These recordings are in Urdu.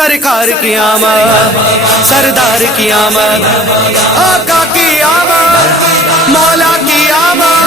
سرکار کی آمد، سردار کی آمد، آقا کی آمد، مولا کی آمد۔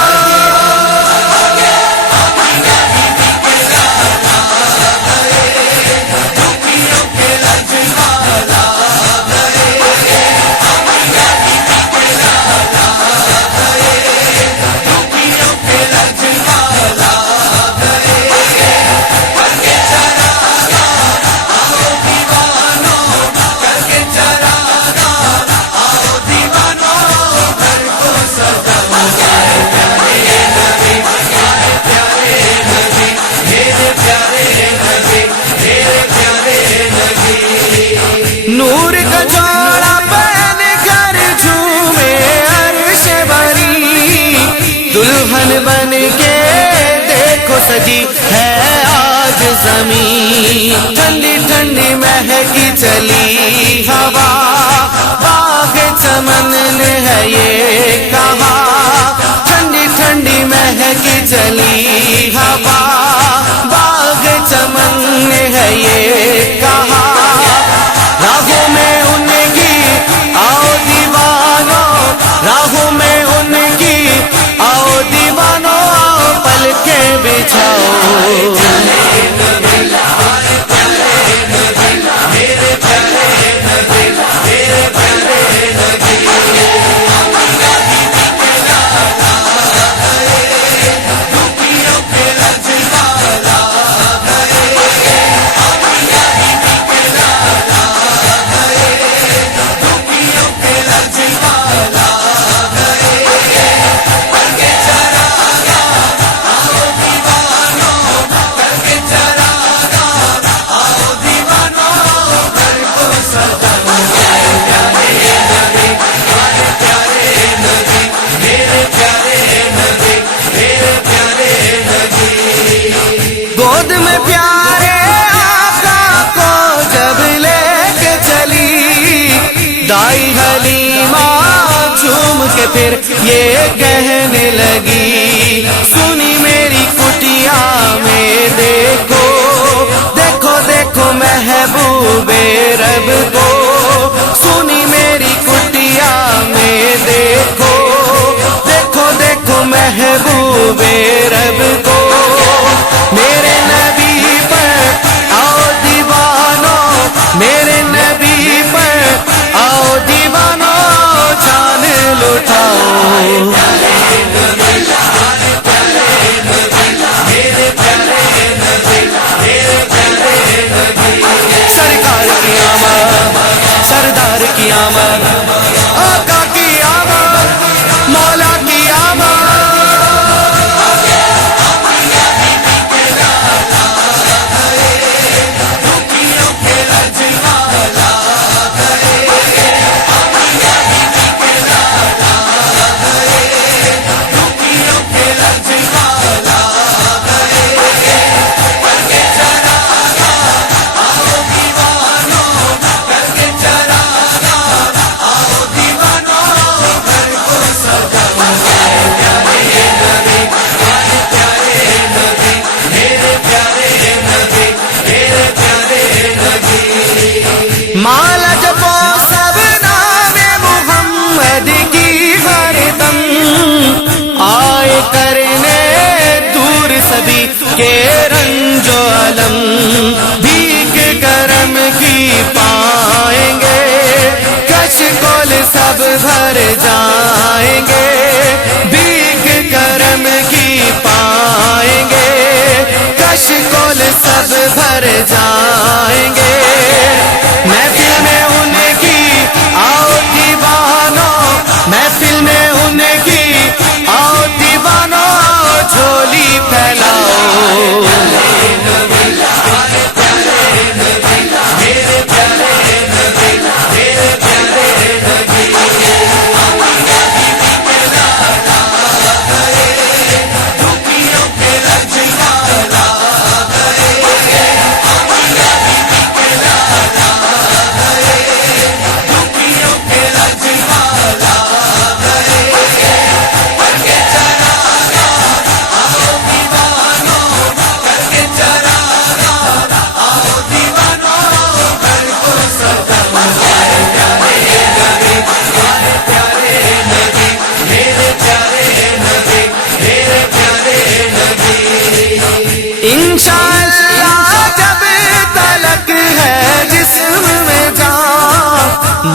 نور کا جوڑا پہن کر جھومے عرش بری، دلہن بن کے دیکھو سجی ہے آج زمین، ٹھنڈی ٹھنڈی مہکی چلی ہوا، باغ چمن نے ہے یہ کہا، ٹھنڈی ٹھنڈی مہکی چلی ہوا، باغ چمن نے ہے یہ کہا، راہوں میں ان کی آؤ دیوانوں، راہوں میں ان کی آؤ دیوانوں، آؤ پلکیں بچھاؤ۔ گود میں پیارے آقا کو جب لے کے چلی، دائی حلیمہ جھوم کے پھر یہ کہنے لگی، سنی میری کٹیا میں دیکھو، دیکھو دیکھو محبوب رب کو، سنی میری کٹیا میں دیکھو، دیکھو دیکھو محبوب رب کو، میرے نبی پر آؤ دیوانوں، میرے نبی پر آؤ دیوانوں، جان لٹاؤ۔ سرکار کی آمد، سردار کی آمد، آقا کی آمد، مولا کی آمد۔ مالا جپو سب نام محمد کی ہر دم، آئے کرنے دور سبھی کے رنج و علم، بھیک کرم کی پائیں گے، کش کول سب بھر جائیں گے، بھیک کرم کی پائیں گے، کش کول سب بھر جائیں گے، محفل میں ان کی آؤ دیوانوں، محفل میں ان کی آؤ دیوانوں، جھولی پھیلاؤ۔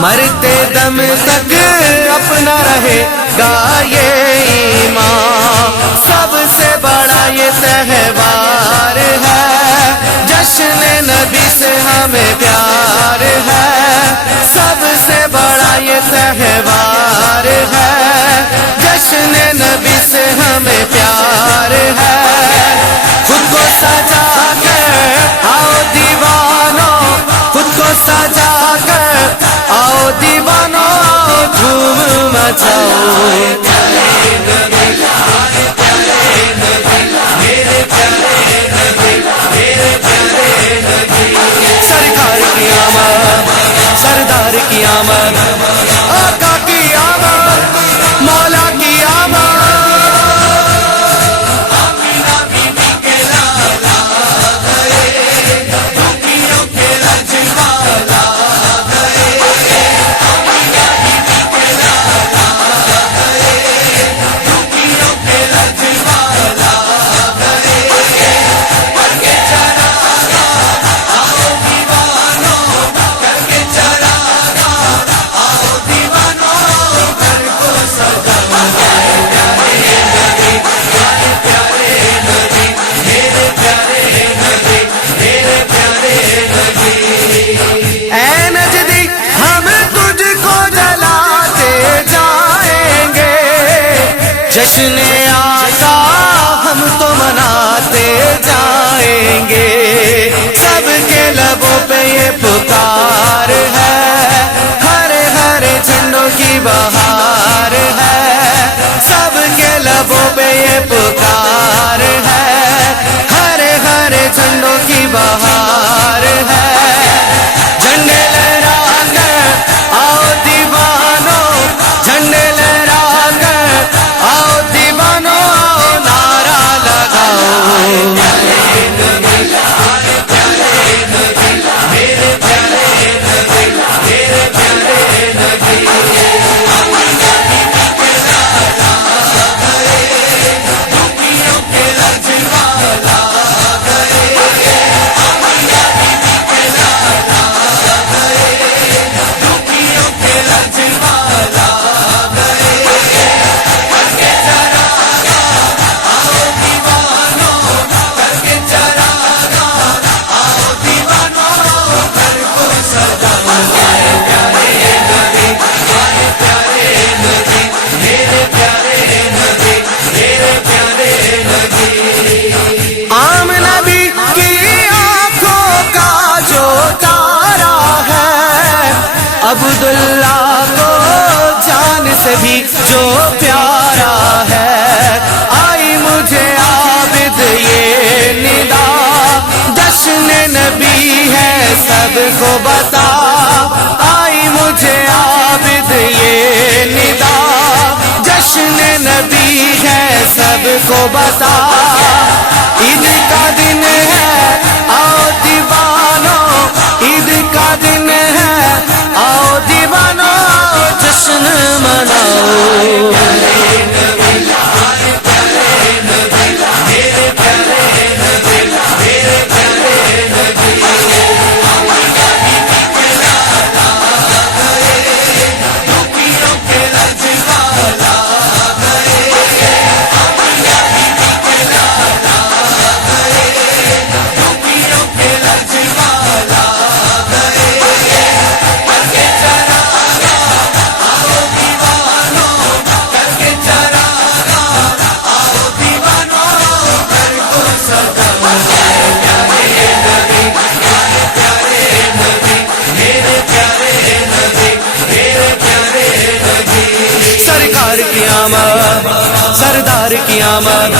مرتے دم تک اپنا رہے گا یہ ایمان، سب سے بڑا یہ تہوار ہے، جشن نبی سے ہمیں پیار ہے، سب سے بڑا یہ تہوار ہے، جشن نبی سے ہمیں پیار ہے۔ خود کو سجا کر آؤ دیوانوں، خود کو سجا کر آؤ دیوانوں، آؤ دھوم مچاؤ۔ سرکار کی آمد، سردار کی آمد، آقا کی آمد، مولا کی آمد۔ جشن آقا ہم تو مناتے جائیں گے، سب کے لبوں پہ یہ پکار ہے، ہر ہر جھنڈوں کی بہار ہے، سب کے لبوں پہ یہ پکار ہے، ہر ہر جھنڈوں کی بہار ہے۔ جھنڈے لہرا کر آؤ دیوانوں، جھنڈے لہرا کر آؤ دیوانوں، آؤ نعرہ لگاؤ۔ عام نبی کی آنکھوں کا جو تارا ہے، عبداللہ کو جان سے بھی جو پیارا ہے، آئی مجھے عابد یہ ندا، جشن نبی ہے سب کو بتا، آئی مجھے عابد یہ ندا، جشن نبی ہے سب کو بتا۔ عید کا دن ہے آؤ دیوانوں، عید کا دن ہے آؤ دیوانوں، جشن مناؤ۔ سرکار کی آمد، سردار کی آمد،